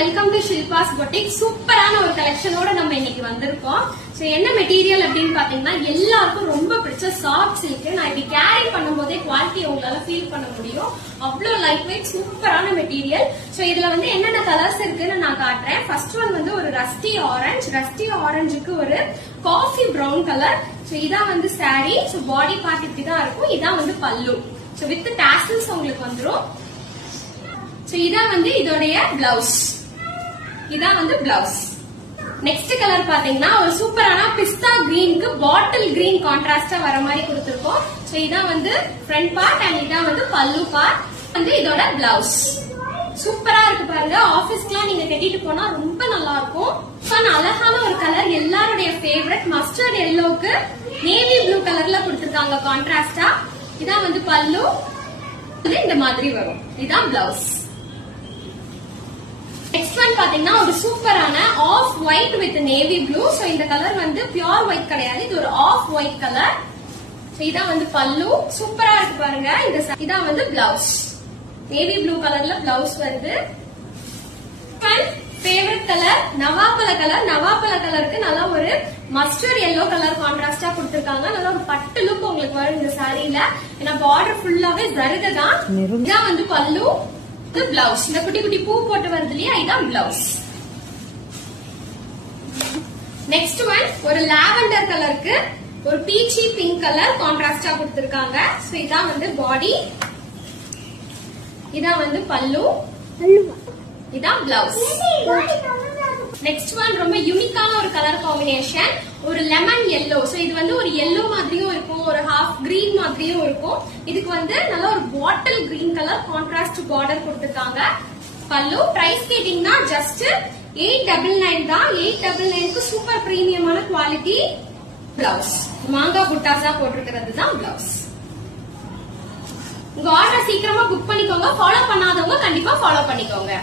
Welcome to ஷில்பாஸ் boutique. சூப்பரான ஒரு கலெக்ஷனோட நம்ம இன்னைக்கு வந்திருக்கோம். சோ என்ன மெட்டீரியல் அப்படின்னு பாத்தீங்கன்னா எல்லாருக்கும் ரொம்ப பிடிச்ச சாஃப்ட் சில்க். நான் இப்படி கேரி பண்ணும்போதே குவாலிட்டி உங்களால ஃபீல் பண்ண முடியும். அவ்வளவு லைட் வெயிட் சூப்பரான மெட்டீரியல். சோ இதுல வந்து என்னென்ன கலர்ஸ் இருக்குன்னு நான் காட்டுறேன். ஃபர்ஸ்ட் ஒன் வந்து ஒரு ரஸ்டி ஆரஞ்சுக்கு ஒரு காஃபி பிரவுன் கலர். சோ இதான் வந்து சாரி. சோ பாடி பார்ட் இப்படிதான் இருக்கும். இதான் வந்து பல்லு. சோ வித் டாசல்ஸ் உங்களுக்கு வந்துரும். சோ இதான் வந்து இதோடைய பிளவுஸ். இதான் வந்து பிளவுஸ். நெக்ஸ்ட் கலர் பாத்தீங்கன்னா ஒரு சூப்பரான பிஸ்தா கிரீனுக்கு பாட்டில் கிரீன் கான்ட்ராஸ்டா வர மாதிரி கொடுத்திருக்கோம். சோ இதான் வந்து ஃப்ரண்ட் பார்ட் அண்ட் இதான் வந்து பல்லு பார்ட். வந்து இதோட பிளவுஸ் சூப்பரா இருக்கு பாருங்க. ஆபீஸ்க்குலாம் நீங்க கட்டிட்டு போனா ரொம்ப நல்லா இருக்கும். அழகான ஒரு கலர், எல்லாருடைய ஃபேவரட் மஸ்டர்ட் எல்லோக்கு நேவி ப்ளூ கலர்ல கொடுத்திருக்காங்க கான்ட்ராஸ்டா. இதான் வந்து பல்லு. இந்த மாதிரி வரும். இதான் பிளவுஸ். நெக்ஸ்ட் ஒன் பாத்தீங்கன்னா ஒரு சூப்பரான off white with navy blue. So இந்த கலர் வந்து பியூர் ஒயிட் கிடையாது, இது ஒரு ஆஃப் ஒயிட் கலர். சோ இதான் வந்து பல்லு. சூப்பரா இருக்கு பாருங்க. இதான் வந்து பிளவுஸ். நேவி ப்ளூ கலர்ல பிளவுஸ் வருது. ஃபேவரட் கலர் நவாப்பழ கலர். நவாப்பழ கலருக்கு நல்லா ஒரு மஸ்டர்ட் எல்லோ கலர் கான்ட்ராஸ்டா கொடுத்திருக்காங்க. நல்லா ஒரு பட்டு லுக் உங்களுக்கு வரும் இந்த சாரியில. ஏன்னா பார்டர் ஃபுல்லாவே ஜருக தான். இதான் வந்து பல்லு. இது பிளவுஸ். இந்த குட்டி குட்டி பூ போட்டு வருது இல்லையா, இதான் பிளவுஸ். நெக்ஸ்ட் ஒன் ஒரு லாவெண்டர் கலருக்கு ஒரு பீச்சி பிங்க் கலர் கான்ட்ராஸ்டா கொடுத்திருக்காங்க. சோ இதான் வந்து பாடி. இதான் வந்து பல்லு. இதான் பிளவுஸ். நெக்ஸ்ட் ஒன் ரொம்ப யூனிக்கான ஒரு கலர் காம்பினேஷன், ஒரு லெமன் எல்லோ. சோ இது வந்து ஒரு எல்லோ மாதிரியும் இருக்கும், ஒரு ஹாஃப் கிரீன் மாதிரியும் இருக்கும். இதுக்கு வந்து நல்ல ஒரு bottle green colour contrast border கொடுத்திருக்காங்க. பல்லு. பிரைஸ் கேட்டீங்கன்னா ஜஸ்ட் 899 தான். 899க்கு சூப்பர் பிரீமியமான குவாலிட்டி. பிளவுஸ் மாங்கா புட்டாஸா போட்டிருக்கிறது தான் பிளவுஸ். உங்க ஆர்டர் சீக்கிரமா புக் பண்ணிக்கோங்க. ஃபாலோ பண்ணாதவங்க கண்டிப்பா ஃபாலோ பண்ணிக்கோங்க.